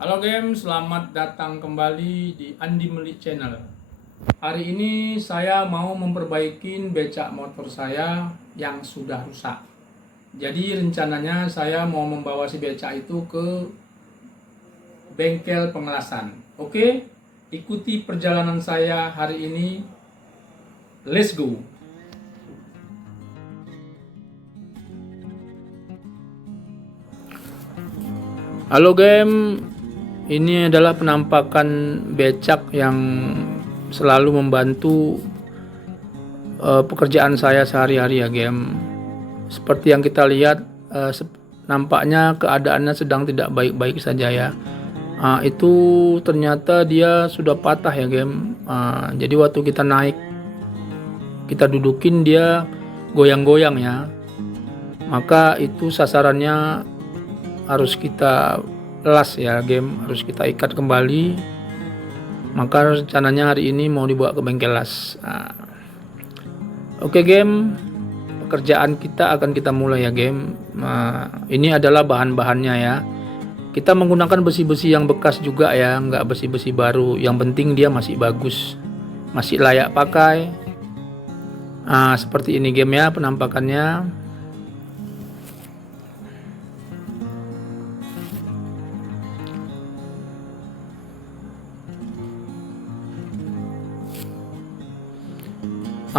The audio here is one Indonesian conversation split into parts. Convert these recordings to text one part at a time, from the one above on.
Halo game, selamat datang kembali di Andi Melik Channel. Hari ini saya mau memperbaiki becak motor saya yang sudah rusak. Jadi rencananya saya mau membawa si becak itu ke bengkel pengelasan. Oke, ikuti perjalanan saya hari ini. Let's go. Halo game, ini adalah penampakan becak yang selalu membantu pekerjaan saya sehari-hari ya game. Seperti yang kita lihat, nampaknya keadaannya sedang tidak baik-baik saja ya. Itu ternyata dia sudah patah ya game. Jadi waktu kita naik, kita dudukin dia goyang-goyang ya. Maka itu sasarannya harus kita las ya game, harus kita ikat kembali. Maka rencananya hari ini mau dibawa ke bengkel las. Oke game, pekerjaan kita akan kita mulai ya game. Ini adalah bahan-bahannya ya. Kita menggunakan besi-besi yang bekas juga ya, nggak besi-besi baru. Yang penting dia masih bagus, masih layak pakai. Seperti ini game ya penampakannya.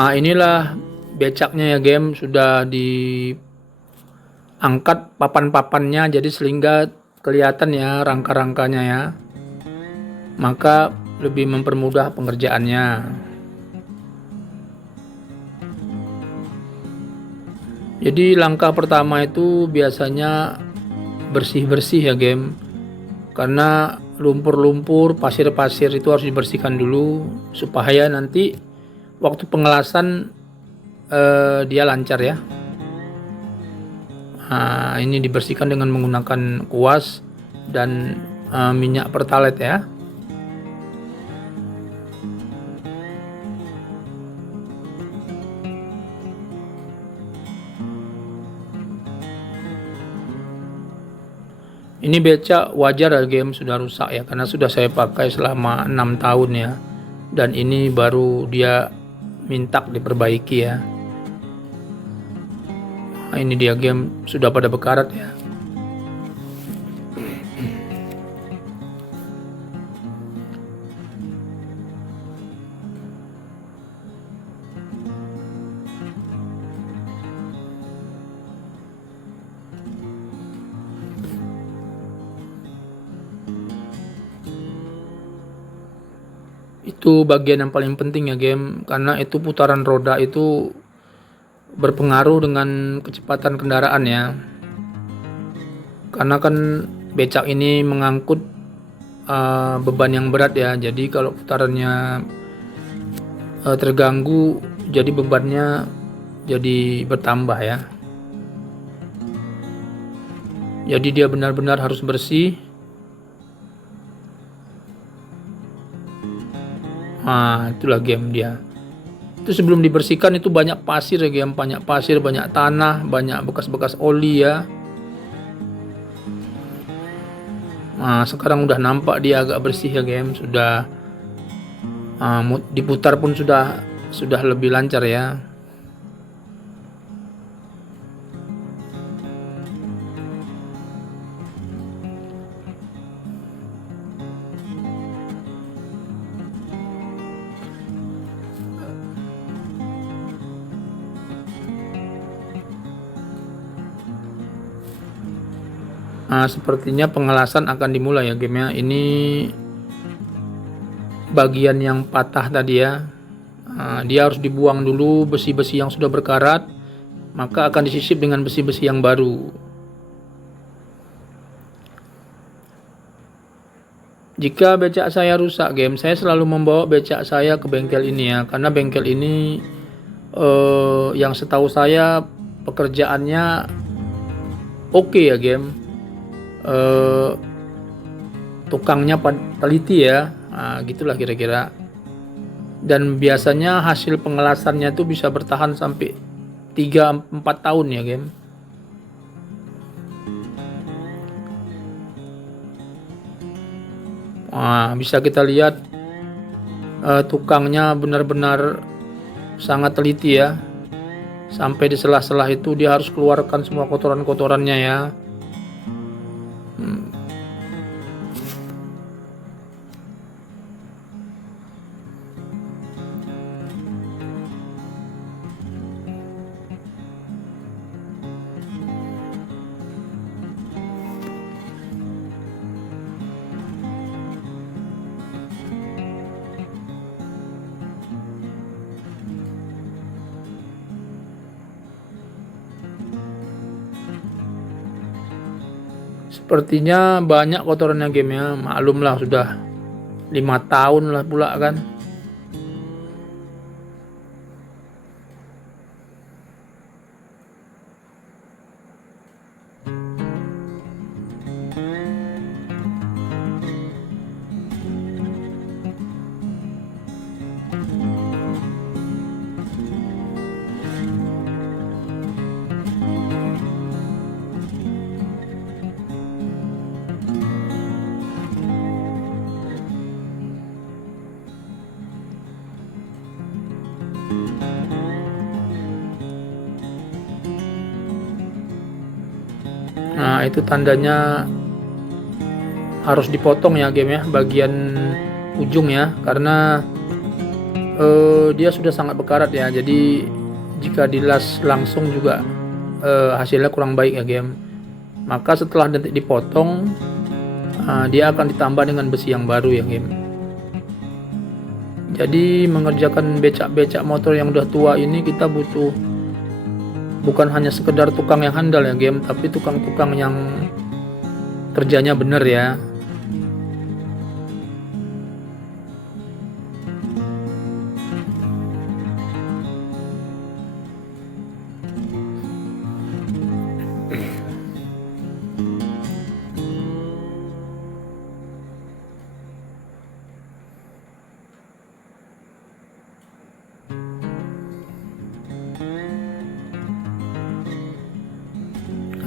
Inilah becaknya ya game, sudah diangkat papan-papannya jadi sehingga kelihatan ya rangka-rangkanya ya, maka lebih mempermudah pengerjaannya. Jadi langkah pertama itu biasanya bersih-bersih ya game, karena lumpur-lumpur, pasir-pasir itu harus dibersihkan dulu supaya nanti waktu pengelasan dia lancar ya. Ini dibersihkan dengan menggunakan kuas dan minyak pertalite ya. Ini becak wajar ya game, sudah rusak ya, karena sudah saya pakai selama 6 tahun ya. Dan ini baru dia minta diperbaiki ya. Ini dia game, sudah pada bekarat ya. Itu bagian yang paling penting ya game, karena itu putaran roda itu berpengaruh dengan kecepatan kendaraan ya. Karena kan becak ini mengangkut beban yang berat ya, jadi kalau putarannya terganggu, jadi bebannya jadi bertambah ya. Jadi dia benar-benar harus bersih. Itulah game dia. Itu sebelum dibersihkan itu banyak pasir ya game, banyak pasir, banyak tanah, banyak bekas-bekas oli ya. Sekarang udah nampak dia agak bersih ya game, sudah diputar pun sudah lebih lancar ya. Sepertinya pengelasan akan dimulai ya game ya. Ini bagian yang patah tadi ya. Dia harus dibuang dulu besi-besi yang sudah berkarat, maka akan disisip dengan besi-besi yang baru. Jika becak saya rusak game, saya selalu membawa becak saya ke bengkel ini ya, karena bengkel ini yang setahu saya pekerjaannya oke ya game. Tukangnya teliti ya, gitulah kira-kira. Dan biasanya hasil pengelasannya itu bisa bertahan sampai 3-4 tahun ya game. Nah, bisa kita lihat tukangnya benar-benar sangat teliti ya. Sampai di sela-sela itu dia harus keluarkan semua kotoran-kotorannya ya. Sepertinya banyak kotorannya gamenya, maklum lah sudah 5 tahun lah pula kan. Nah, itu tandanya harus dipotong ya game ya, bagian ujung ya, karena dia sudah sangat bekarat ya. Jadi jika dilas langsung juga hasilnya kurang baik ya game. Maka setelah nanti dipotong, dia akan ditambah dengan besi yang baru ya game. Jadi mengerjakan becak-becak motor yang udah tua ini kita butuh bukan hanya sekedar tukang yang handal ya game, tapi tukang-tukang yang kerjanya bener ya.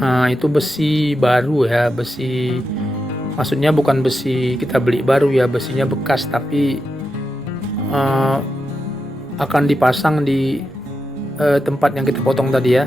Nah, itu besi baru ya, besi maksudnya bukan besi kita beli baru ya, besinya bekas tapi eh, akan dipasang di tempat yang kita potong tadi ya.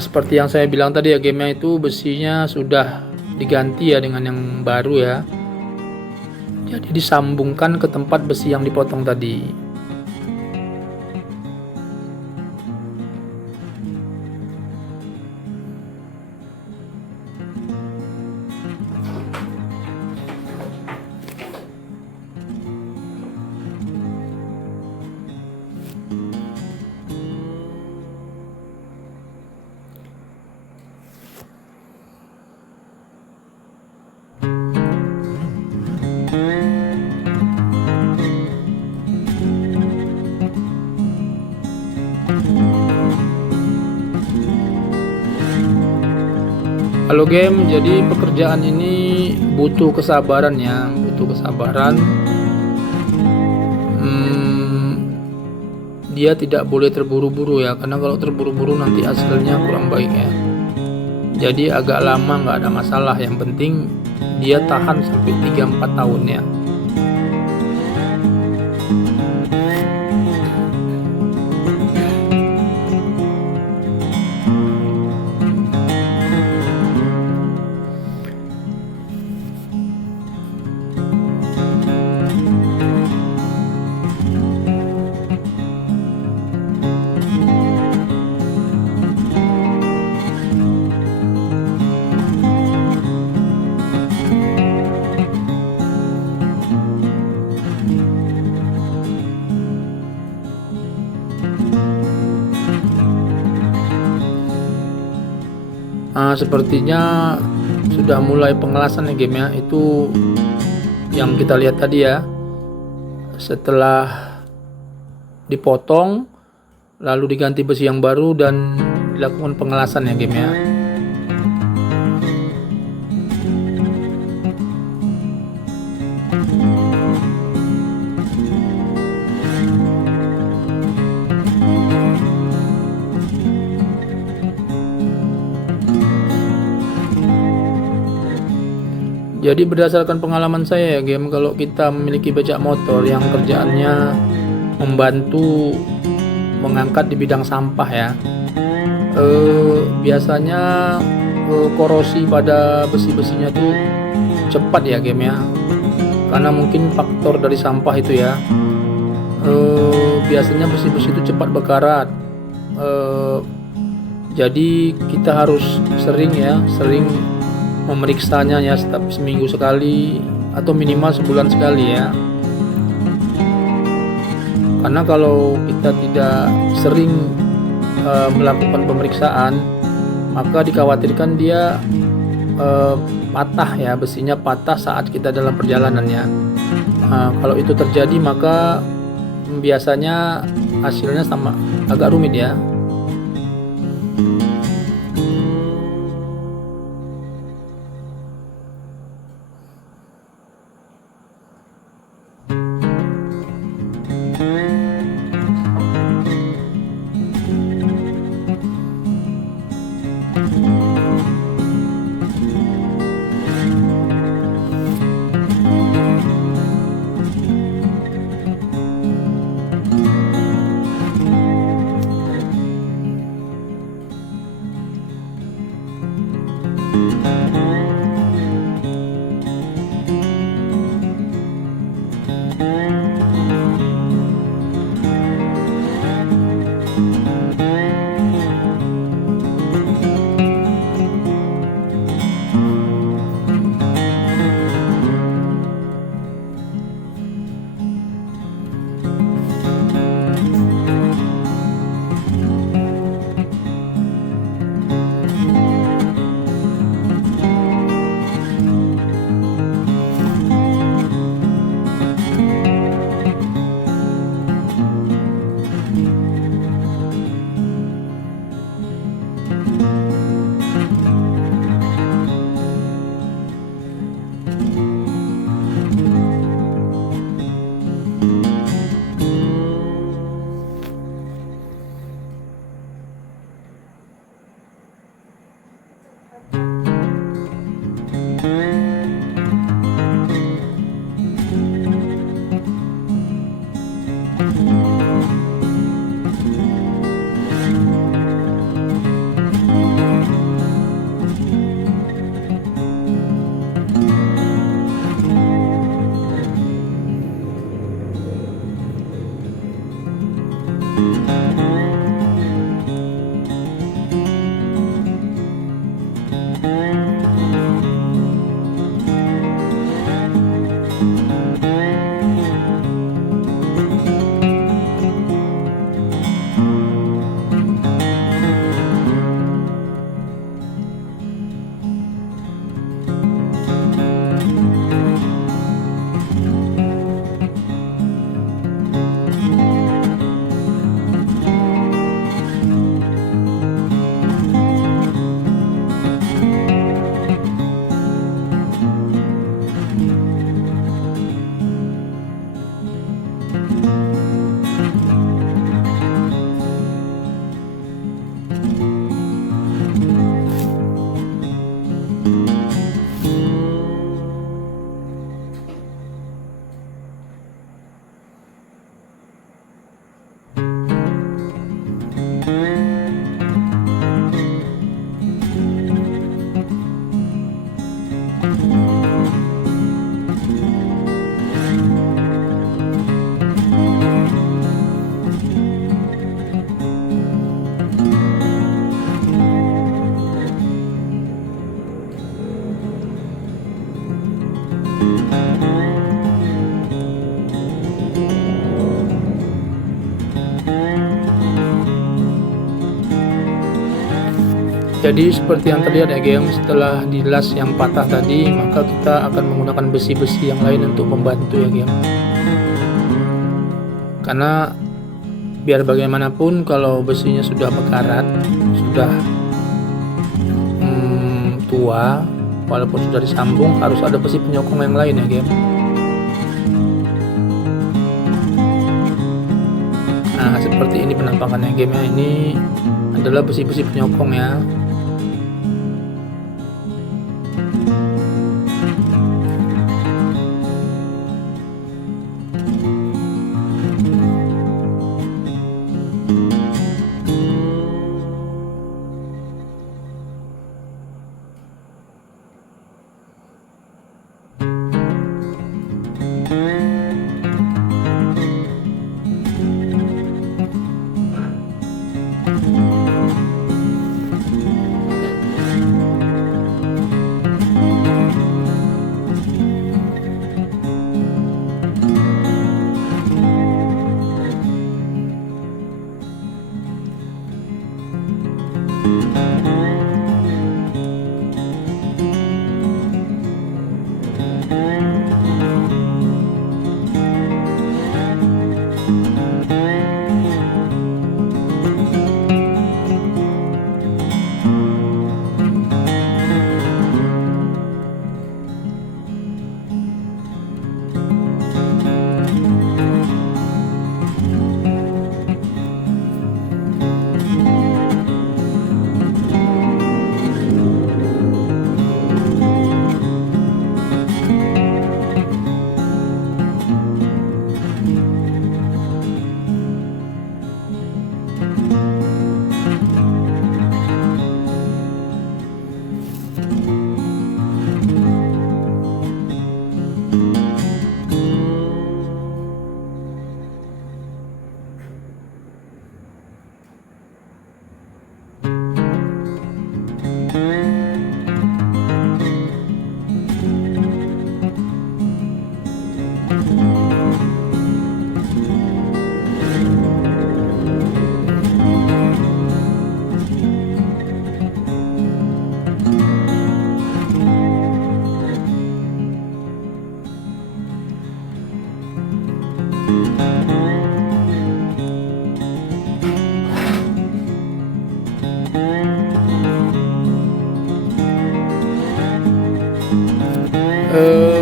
Seperti yang saya bilang tadi ya, gamenya itu besinya sudah diganti ya dengan yang baru ya. Jadi disambungkan ke tempat besi yang dipotong tadi. Halo game, jadi pekerjaan ini butuh kesabaran ya, butuh kesabaran. Dia tidak boleh terburu-buru ya, karena kalau terburu-buru nanti hasilnya kurang baik ya. Jadi agak lama nggak ada masalah, yang penting dia tahan sampai 3-4 tahun ya. Sepertinya sudah mulai pengelasan ya game ya. Itu yang kita lihat tadi ya. Setelah dipotong lalu diganti besi yang baru dan dilakukan pengelasan ya game ya. Jadi berdasarkan pengalaman saya ya game, kalau kita memiliki becak motor yang kerjaannya membantu mengangkat di bidang sampah ya, biasanya korosi pada besi-besinya tuh cepat ya game ya, karena mungkin faktor dari sampah itu ya. Biasanya besi-besi itu cepat berkarat, jadi kita harus sering memeriksanya ya, setiap seminggu sekali atau minimal sebulan sekali ya. Karena kalau kita tidak sering melakukan pemeriksaan, maka dikhawatirkan dia patah ya, besinya patah saat kita dalam perjalanannya. Kalau itu terjadi maka biasanya hasilnya sama agak rumit ya. Jadi seperti yang terlihat ya game, setelah dilas yang patah tadi, maka kita akan menggunakan besi-besi yang lain untuk membantu ya game. Karena biar bagaimanapun kalau besinya sudah berkarat, sudah tua, walaupun sudah disambung, harus ada besi penyokong yang lain ya game. Nah seperti ini penampakannya game ya. Ini adalah besi-besi penyokong ya.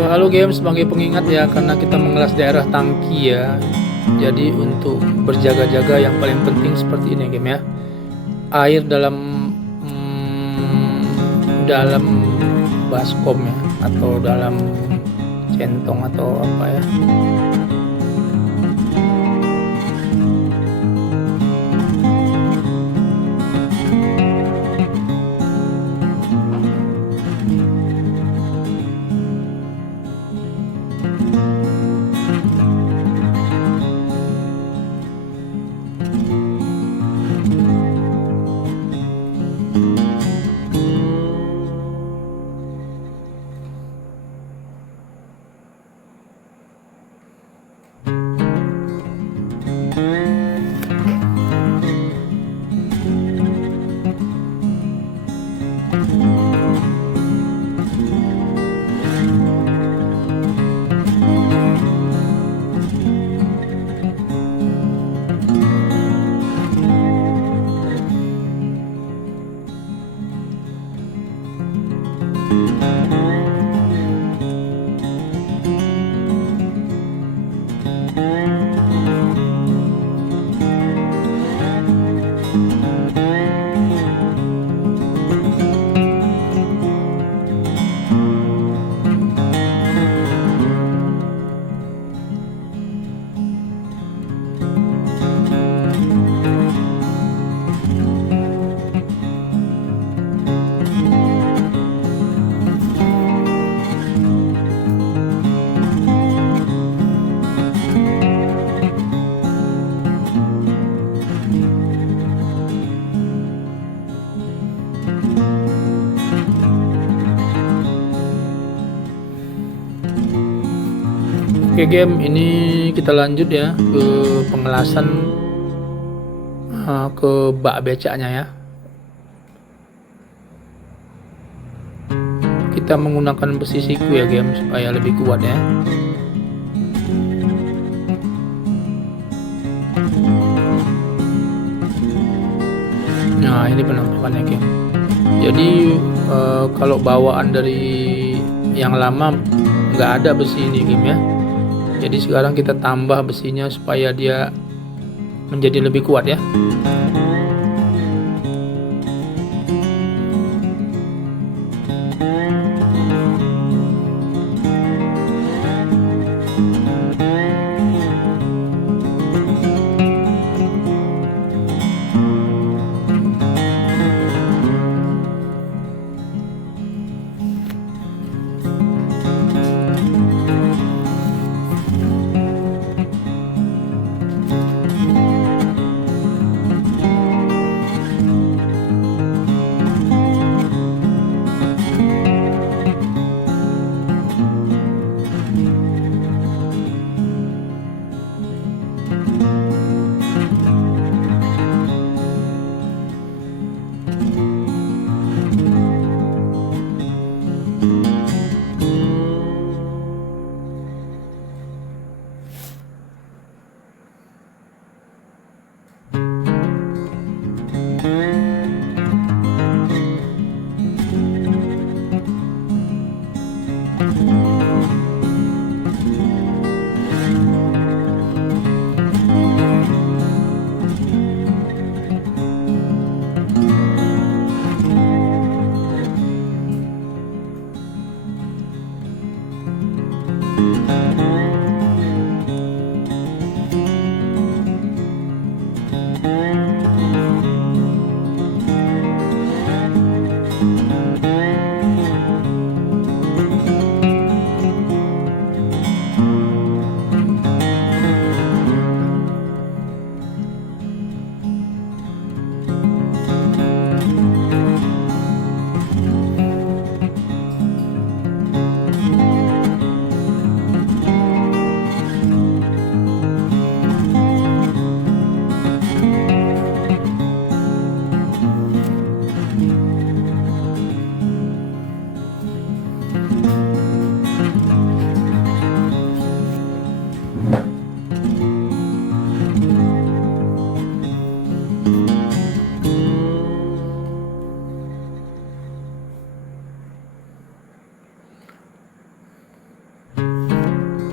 Halo game, sebagai pengingat ya, karena kita mengelas daerah tangki ya, jadi untuk berjaga-jaga yang paling penting seperti ini game ya. Air dalam baskom ya, atau dalam centong atau apa ya. Oke game, ini kita lanjut ya ke pengelasan ke bak becaknya ya. kita menggunakan besi siku ya game, supaya lebih kuat ya. Nah, ini penampakannya game. Jadi kalau bawaan dari yang lama nggak ada besi ini game ya. Jadi sekarang kita tambah besinya supaya dia menjadi lebih kuat ya.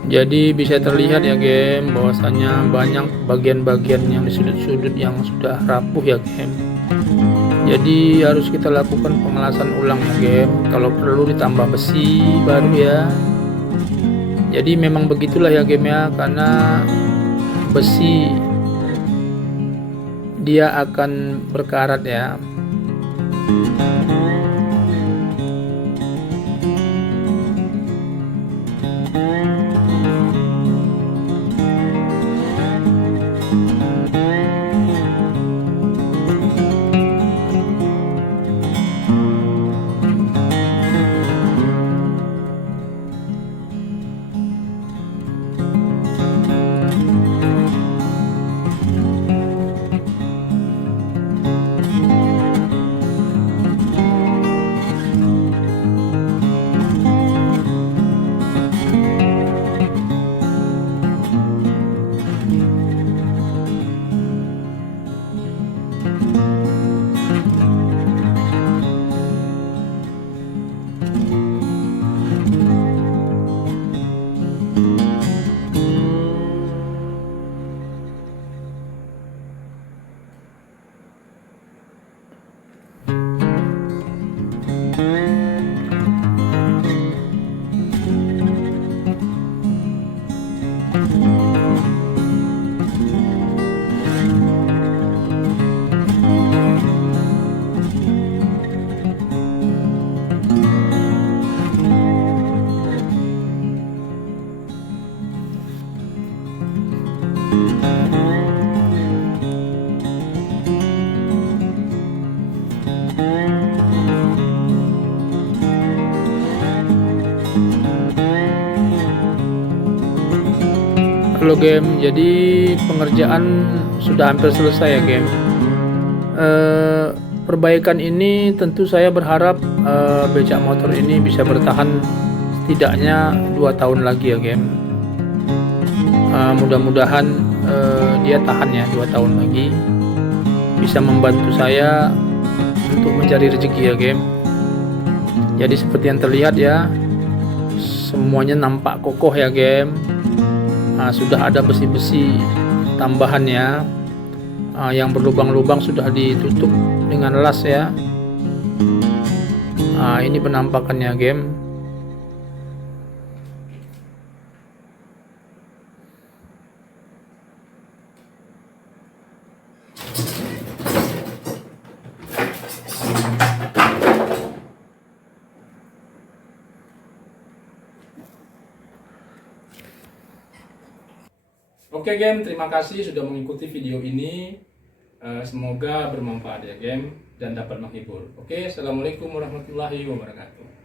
Jadi bisa terlihat ya game, bahwasanya banyak bagian-bagian yang di sudut-sudut yang sudah rapuh ya game. Jadi harus kita lakukan pengelasan ulang ya game. Kalau perlu ditambah besi baru ya. Jadi memang begitulah ya game ya, karena besi dia akan berkarat ya. Halo game, jadi pengerjaan sudah hampir selesai ya game. perbaikan ini tentu saya berharap becak motor ini bisa bertahan setidaknya 2 tahun lagi ya game. Mudah-mudahan dia tahan ya 2 tahun lagi, bisa membantu saya untuk mencari rezeki ya game. Jadi seperti yang terlihat ya, semuanya nampak kokoh ya game. Sudah ada besi-besi tambahan ya, yang berlubang-lubang sudah ditutup dengan las ya. Ini penampakannya game. Oke game, terima kasih sudah mengikuti video ini. Semoga bermanfaat ya game dan dapat menghibur. Oke, assalamualaikum warahmatullahi wabarakatuh.